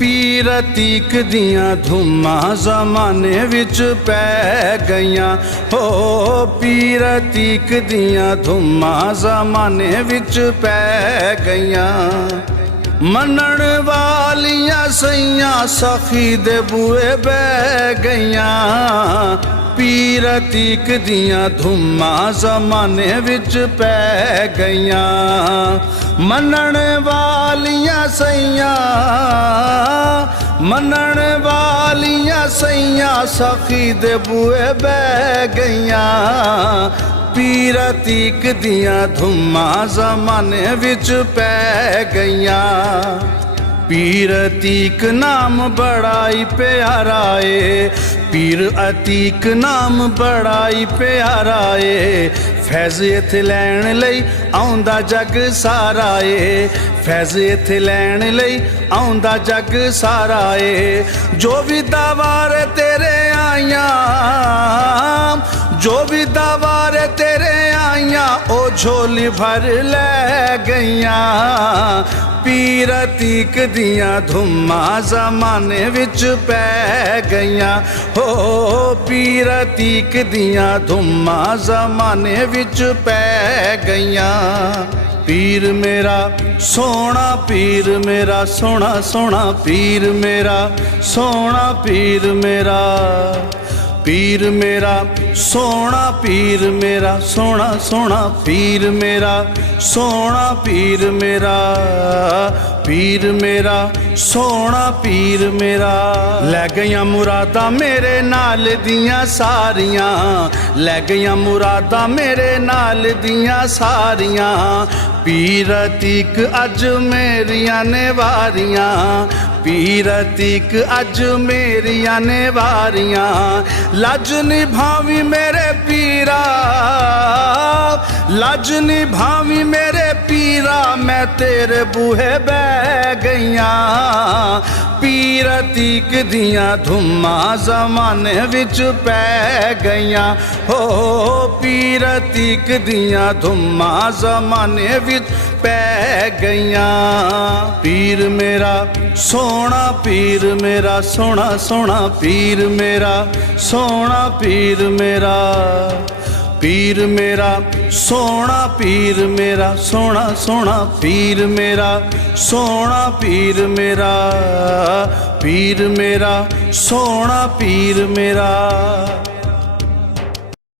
पीर अतीक दियां धुम्मां ज़माने विच पै गईयां हो। पीर अतीक दियां धुम्मां ज़माने विच पै गईयां। मनण वालियां सईयां सखी दे बूए बह गईयां। पीर अतीक दियां धुम्मां ज़माने विच पै गईयां। मनण वालियां सईयां मनण वालियां सईयां सखी दे बूए बह गईयां। पीर अतीक दियां धुम्मां ज़माने विच पै गईयां। पीर अतीक नाम बड़ा ही प्यारा ए। पीर अतीक नाम बड़ा ही प्यारा ए। फैज़ इत्थे लैण लई आउंदा जग सारा ए। फैज़ इत्थे लैण लई आउंदा जग सारा ए। जो भी दावार तेरे आइयां जो भी दावार तेरे आइयां ओ झोली भर लै गईयां। पीर अतीक दियां धुम्मां ज़माने विच पै गईयां हो। पीर अतीक दियां धुम्मां ज़माने विच पै गईयां। पीर मेरा सोना पीर मेरा सोना सोना पीर मेरा सोना पीर मेरा। पीर मेरा सोना पीर मेरा सोना सोना पीर मेरा सोना पीर मेरा। पीर मेरा सोना पीर मेरा। लै गईयां मुरादां मेरे नाल दियां सारियां। लै गईयां मुरादां मेरे नाल दियां सारियां। पीर अतीक अज मेरियां ने वारियां। पीर अतीक अज मेरियां ने वारियां। लज निभावी मेरे पीरा लज निभावी मेरे पीरा। मैं तेरे बूहे बह गईयां। पीर अतीक दियां धुम्मां ज़माने विच पै गईयां हो। पीर अतीक दियां धुम्मां ज़माने विच पै गईयां। पीर मेरा सोना पीर मेरा सोना सोना पीर मेरा सोना पीर मेरा। पीर मेरा सोना पीर मेरा सोना सोना पीर मेरा सोना पीर मेरा। पीर मेरा सोना पीर मेरा।